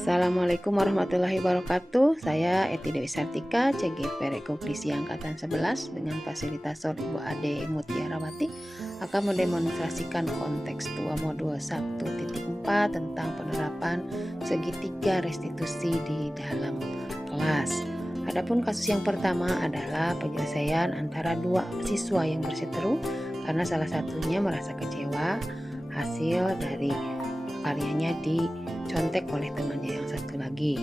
Assalamualaikum warahmatullahi wabarakatuh. Saya Eti Dewi Sartika, CGP Rekognisi Angkatan 11 dengan fasilitator Ibu Ade Mutiarawati akan mendemonstrasikan konteks tua modul 1.4 tentang penerapan segitiga restitusi di dalam kelas. Adapun kasus yang pertama adalah penyelesaian antara dua siswa yang berseteru karena salah satunya merasa kecewa hasil dari karyanya dicontek oleh temannya yang satu lagi.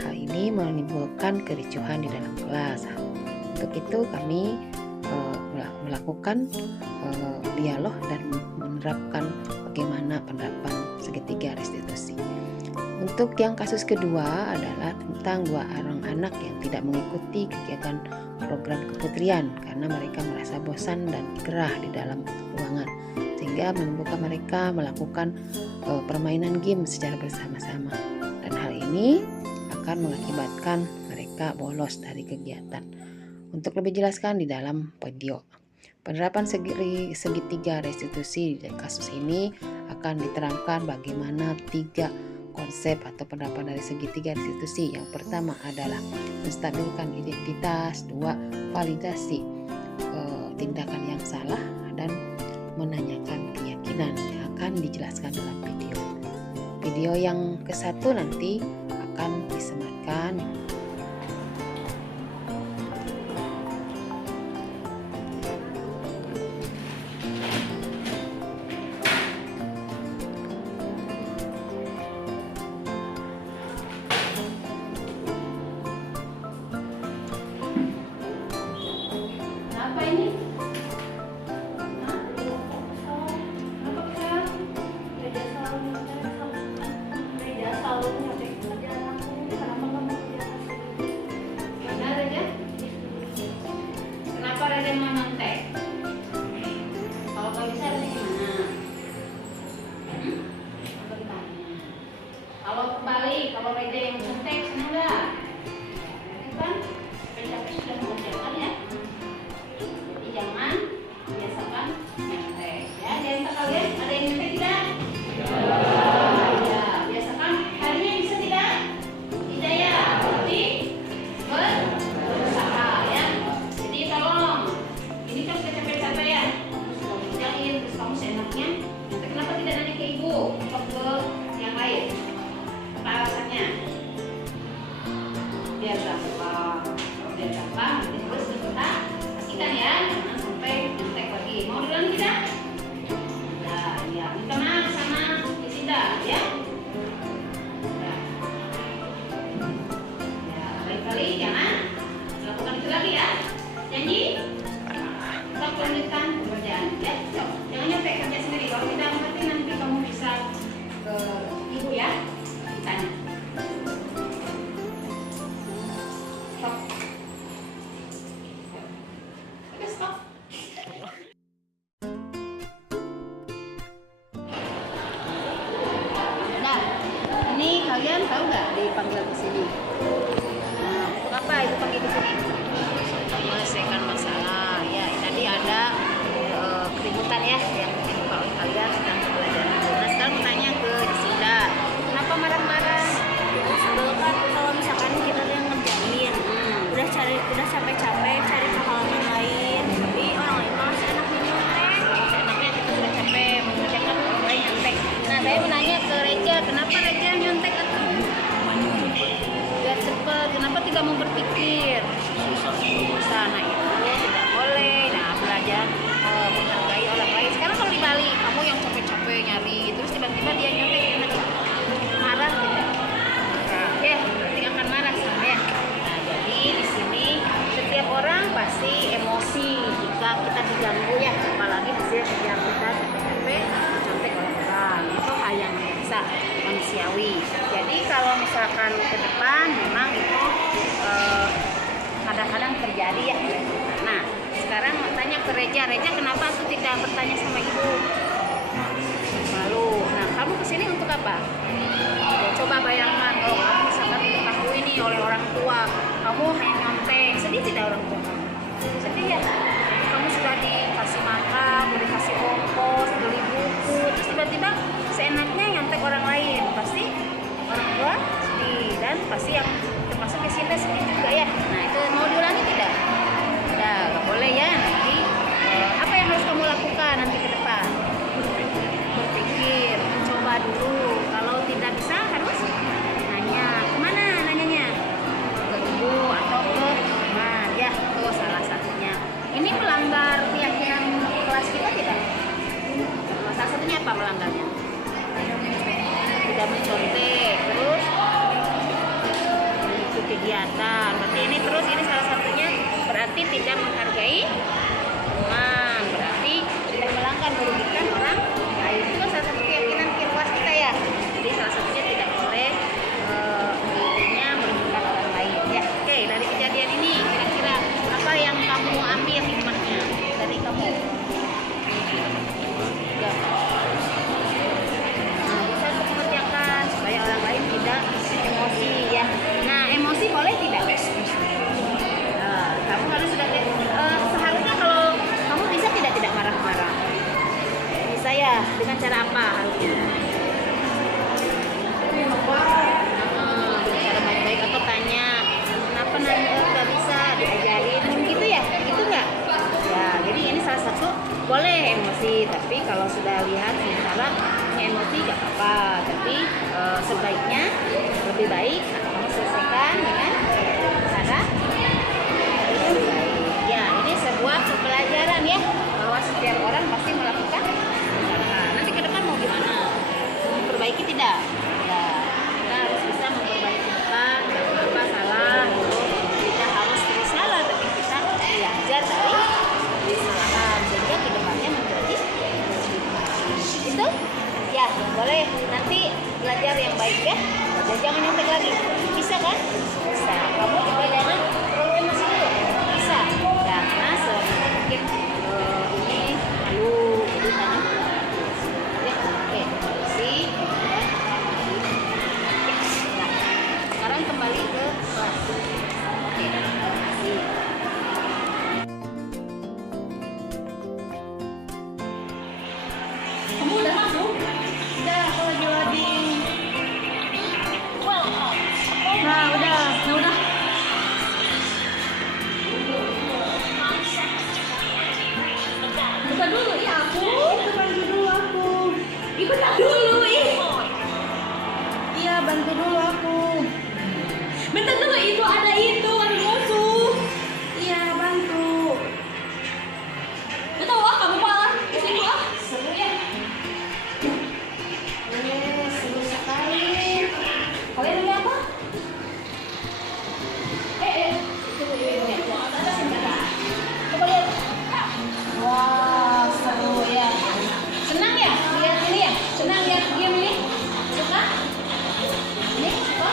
Hal ini menimbulkan kericuhan di dalam kelas. Untuk itu kami melakukan dialog dan menerapkan bagaimana penerapan segitiga restitusi. Untuk yang kasus kedua adalah tentang dua orang anak yang tidak mengikuti kegiatan program keputrian karena mereka merasa bosan dan gerah di dalam ruangan, sehingga menimbulkan mereka melakukan permainan game secara bersama-sama, dan hal ini akan mengakibatkan mereka bolos dari kegiatan. Untuk lebih jelaskan di dalam video, penerapan segitiga restitusi di kasus ini akan diterapkan bagaimana tiga konsep atau penerapan dari segitiga restitusi. Yang pertama adalah menstabilkan identitas, dua, validasi tindakan yang salah, dan menanyakan keyakinan yang akan dijelaskan dalam video. Video yang ke-1 nanti akan disematkan. Apa ini? Kenapa Reda mau nyontek? Kalau nggak bisa Reda gimana? Apa ditanya? Kalau kembali, kalau Reda yang nyontek, senang nggak? Kan? Capek sudah mengerjakan ya. Jadi jangan biasakan nyontek. Ya, di antara kalian ada yang nyontek tidak? Ya, biasakan. Harinya bisa tidak? Tidak ya. Berarti berusaha ya. Jadi tolong, ini kan sudah capek-capek ya. Kamu sudah mengerjain, terus kamu seenaknya. Nanti kenapa tidak nanya ke ibu atau ke yang lain? Apa alasannya? Biar gampang. Kalau biar gampang, nanti terus kita pastikan ya, jangan sampai nyontek lagi. Mau diulang tidak? Nah, ya, minta maaf sama Yesinda ya. Ya, lain-kali jangan lakukan itu lagi ya. Janji? Kita lanjutkan pekerjaan ya. Cok, jangan nyontek, kerja sendiri. Kalau tidak ngerti nanti kamu bisa ke ibu ya. Tanya. Stop. Oke, stop. Nah, ini kalian tahu nggak dipanggil ke sini? Nah, untuk apa itu panggil ke sini? Menyelesaikan masalah. Ya, tadi ada keributan ya yang ditimpa oleh kalian sedang belajar. Nah, sekarang mau tanya ke Yesinda. Kenapa marah-marah? Sebel kan kalau misalkan kita udah ngerjain, udah capek-capek cari ke halaman lain, tapi orang lain malah seenaknya nyontek. Seenaknya kita sudah capek mengerjakan orang lain nyontek. Nah, saya mau nanya ke Reja, kenapa Reja nyontek atau biar cepet? Kenapa tidak mau berpikir? Susah, nah itu tidak boleh. Nah, belajar menghargai orang lain. Sekarang kalau di Bali, kamu yang capek-capek nyari, terus tiba-tiba dia nyontek, enak marah tidak? Ya, berarti akan marah sama ya. Nah, jadi di sini setiap orang pasti emosi jika kita diganggu ya, apalagi hasil kerja kita capek-capek sampai orang. Itu hal yang biasa manusiawi. Jadi kalau misalkan ke depan memang itu kadang-kadang terjadi ya. Nah, sekarang tanya ke Reja. Reja, kenapa tuh tidak bertanya sama ibu? Malu. Nah, kamu kesini untuk apa? Ya, coba bayangkan kalau kamu misalkan diketahui nih oleh orang tua, kamu hanya nyontek, sedih tidak orang tua kamu? Sedih ya? Kamu sudah dikasih makan, udah dikasih ongkos, beli buku, terus tiba-tiba seenaknya nyontek orang lain, pasti orang tua sedih dan pasti yang termasuk Yasinda sedih juga ya. Nah itu mau diulangi tidak? Tidak, nggak boleh ya. Nanti apa yang harus kamu lakukan nanti ke depan? Berpikir, mencoba dulu. Kalau tidak bisa harus nanya. Kemana nanyanya? Ke ibu atau ke teman ya. Itu salah satunya. Ini melanggar keyakinan kelas kita tidak? Salah satunya apa melanggarnya? Tidak mencontek, terus mengikuti kegiatan. Berarti ini terus ini salah satunya berarti tidak menghargai teman, berarti tidak melanggar merugikan orang lain. Itu kan salah satu keyakinan kelas kita ya. Jadi salah satunya tidak boleh intinya merugikan orang lain ya. Oke, dari kejadian ini kira-kira apa yang kamu ambil hikmahnya dari kamu? Supaya orang lain tidak emosi ya. Nah emosi boleh tidak? Kamu harus sudah seharusnya kalau kamu bisa tidak marah-marah. Bisa ya, dengan cara apa harusnya? Cara baik-baik atau tanya kenapa nanya nggak bisa diajarin gitu ya? Gitu nggak? Ya jadi ini salah satu boleh emosi, tapi kalau sudah lihat misalnya emosi gak apa-apa, tapi sebaiknya lebih baik kamu selesaikan dengan cara baik. Ya, ini sebuah pembelajaran ya bahwa setiap orang pasti melakukan kesalahan. Nanti ke depan mau gimana? Memperbaiki tidak? Ya, kita harus bisa memperbaiki depan. Apa salah? Tidak harus terus salah, tapi kita belajar dari kesalahan sehingga kedepannya menjadi itu. Ya, boleh nanti belajar yang baik ya. Dan jangan nyontek lagi. Bisa kan? Bisa. Kamu juga jangan terlalu emosi dulu. Bisa. Karena sedikit ini malu. Jadi tanya dulu. Ya, oke. Emosi. Nah, sekarang kembali ke kelas. Oke. Terima kasih. Kamu udah masuk? Udah, aku lagi loading. Nah, udah. Buka dulu ya aku. Bantu dulu aku. Ikutan dulu Iya, bantu dulu aku. Bentar dulu, itu ada musuh. Iya, bantu. Gak tahu kamu malah di situ seru ya. Seru sekali. Kalian ada apa? Coba lihat. Wah, seru ya. Senang ya lihat ini ya? Senang lihat game ini? Suka? Ini suka?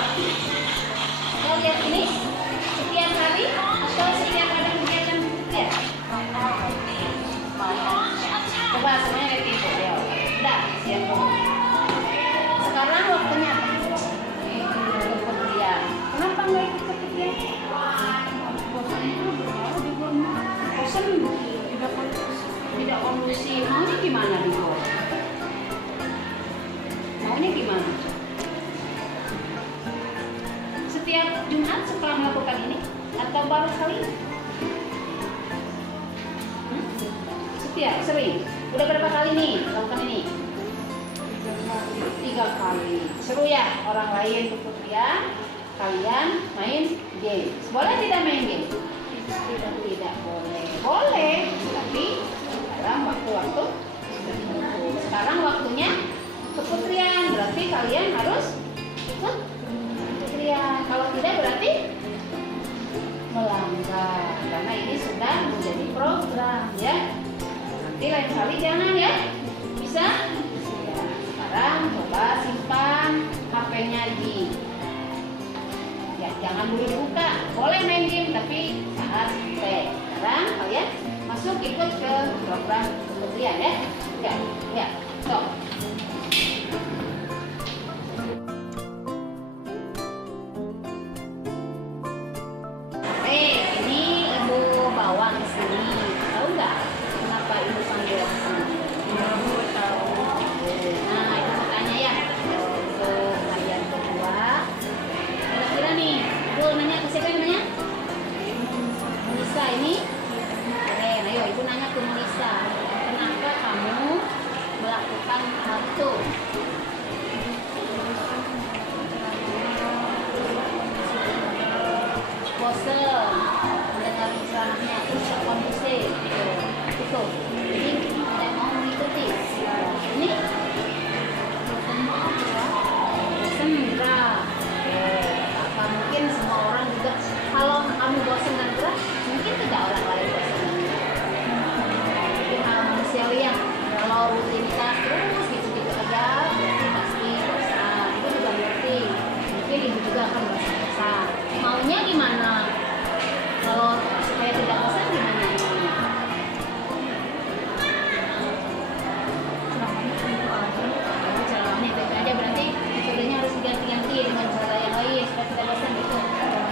Mau lihat ini? Setiap hari atau setiap ada kegiatan ya? Coba semuanya lihat itu ya. Udah, siap dong. Sekarang waktunya apa? Kemudian, kenapa nggak ikut kemudian? Bosan? Tidak kondusif. Maunya gimana Bigo? Maunya gimana? Setiap Jumat setelah melakukan ini atau baru kali ini? Setiap, sering. Udah berapa kali nih lakukan ini? 3 kali. Seru ya orang lain kemudian kalian main game. Boleh tidak main game? Tidak boleh. Boleh, tapi dalam waktu-waktu tertentu. Sekarang waktunya keputrian, berarti kalian harus ikut keputrian. Kalau tidak berarti melanggar, karena ini sudah menjadi program ya. Nanti lain kali jangan ya. Bisa? Ya, sekarang coba simpan HP-nya di. Ya, jangan dulu dibuka. Boleh main game tapi saat sampai. Sekarang kalian masuk ikut ke program kementerian ya. Ya. Stop. Ini Ibu bawa ke sini. Tahu nggak kenapa Ibu panggil ke sini? Tahu. Nah, Ibu tanya ya. Untuk harian kedua. ranahnya, terus kondusif gitu. Itu. Jadi tidak mau mengikuti. Ini bosan gerah. Apa mungkin semua orang juga kalau kamu bosan dan gerah, mungkin tidak orang lain bosan dan gerah. Mungkin hal manusiawi yang kalau rutinitas terus gitu-gitu aja, berarti pasti bosan. Itu juga berarti mungkin ibu juga akan bosan. Maunya gimana? Kalau supaya tidak bosan gimana maunya? Caranya itu aja, berarti metodenya harus diganti-ganti dengan cara yang lain supaya tidak bosan gitu.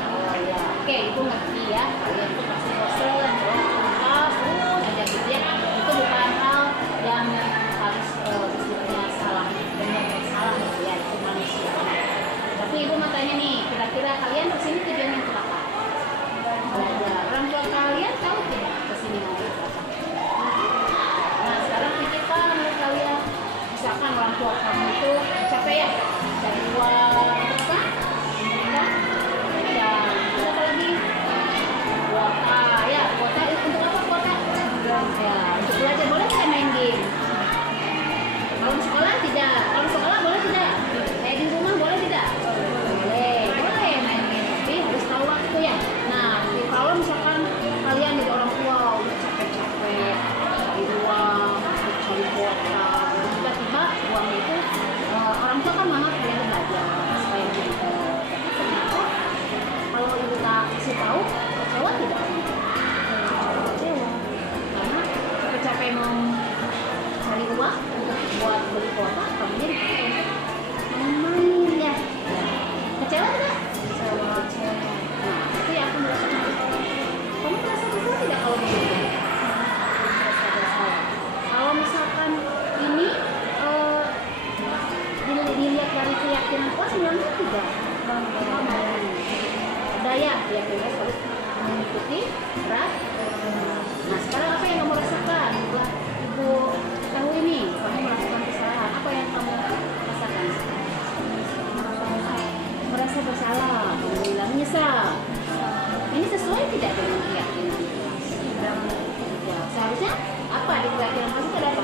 Oh ya, oke, ibu ngerti ya. Kalian tuh pasti bosan, terus terus aja gitu ya. Itu bukan hal yang harus istilahnya salah, benar salah gitu ya, itu manusia. Tapi ibu mau tanya nih, kira-kira kalian kesini tujuannya untuk apa? Belajar. Orang tua kalian tahu tidak kesini mau untuk apa? Nah sekarang pikirkan menurut kalian, misalkan orang tua kamu itu capek ya, cari uang apa? Dan apa lagi? Kuota ya, kuota untuk apa kuota? Ya untuk belajar, boleh tidak main game? Kalau di sekolah tidak, kalau di sekolah boleh tidak? Kayak di rumah boleh tidak? Boleh main game, tapi harus tahu waktu ya. Nah, kalau misalkan kalian jadi orang tua udah capek-capek cari uang, cari kuota, tiba-tiba uangnya itu orang tua kan mama kalian belajar supaya gitu. Tapi ternyata kalau ibu tak kasih tahu, kecewa tidak? Kecewa, karena capek-capek mau cari uang untuk buat beli kuota, kamunya dipakai main ya. Kecewa tidak? Kecewa. Nah, itu yang aku merasakan. Kamu merasa bersalah tidak kalau begitu? Merasa bersalah. Kalau misalkan ini dilihat dari keyakinan kelas, sebenarnya tidak. Daya keyakinan harus mengikuti berat. Nah, sekarang apa yang kamu rasakan? Setelah ibu tahu ini, kamu melakukan kesalahan. Apa yang kamu rasakan? Merasa bersalah, bilang menyesal. Ini sesuai tidak dengan keyakinan? Ya, seharusnya apa di keyakinan kamu ada apa?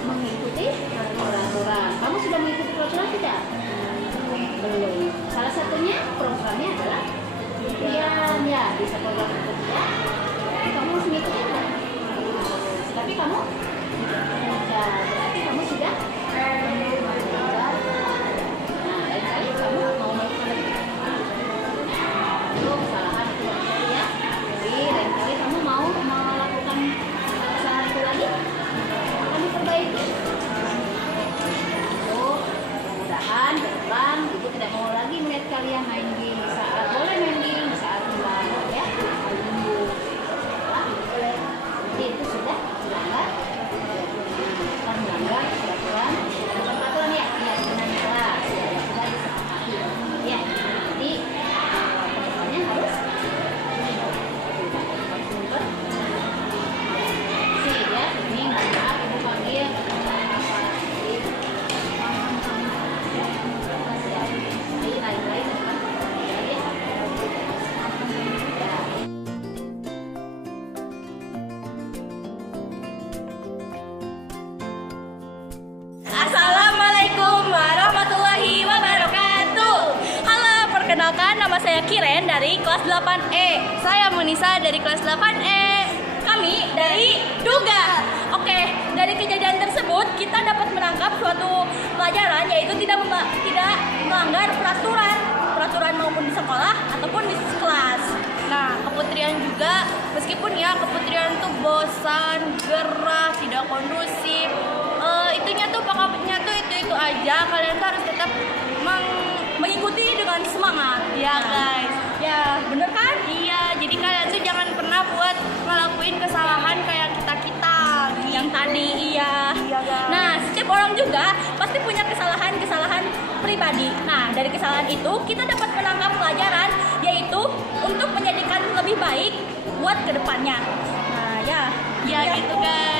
Mengikuti peraturan. Kamu sudah mengikuti peraturan tidak? Belum. Salah satunya programnya adalah impian ya, bisa program itu ya. Kamu harus mengikuti kan? Tapi kamu ya, berarti kamu sudah belajar. Nah, lain kali kamu mau melakukan itu kesalahan itu wajar ya. Jadi lain kali kamu mau melakukan kesalahan itu lagi, akan diperbaiki. Itu mudah-mudahan ke depan ibu tidak mau lagi melihat kalian main game saat boleh main game saat bulan ya. Jadi itu sudah melanggar peraturan ya, keyakinan kelas ya, sudah disepakati ya. Jadi kedepannya harus sih ya. Ini maaf ibu panggil lain-lain ya. Assalamualaikum warahmatullahi wabarakatuh. Halo, perkenalkan nama saya Kiren dari kelas 8E. Saya Munisa dari kelas 8E. Kami dari Duga. Oke, dari kejadian tersebut kita dapat menangkap suatu pelajaran, yaitu tidak melanggar peraturan maupun di sekolah ataupun di kelas. Nah, keputrian juga, meskipun ya keputrian tuh bosan, gerah, tidak kondusif, pokoknya tuh itu aja. Kalian tuh harus tetap mengikuti dengan semangat ya guys. Ya bener kan? Iya, jadi kalian tuh jangan pernah buat ngelakuin kesalahan kayak kita yang tadi. Iya. Nah, setiap orang juga pasti punya kesalahan pribadi. Nah, dari kesalahan itu kita dapat menangkap pelajaran, yaitu untuk menjadikan lebih baik buat kedepannya. Nah ya gitu guys.